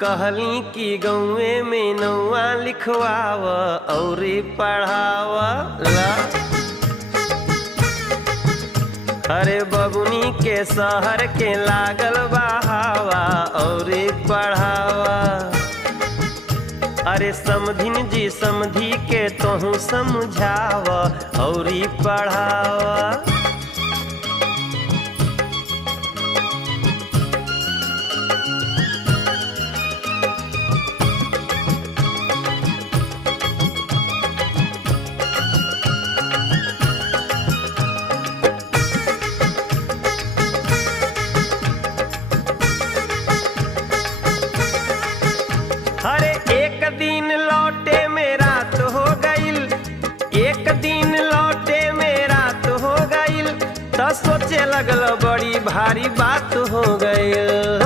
कहली कि गौए में नौआ लिखवाव और पढ़ाव ला। अरे बबुनी के शहर के लागल बहावा और पढ़ावा। अरे समधिन जी समधी के तोहू समझाव और पढ़ावा। अरे एक दिन लौटे में रात हो गईल, एक दिन लौटे में रात हो गईल, तो सोचे लगल बड़ी भारी बात हो गईल।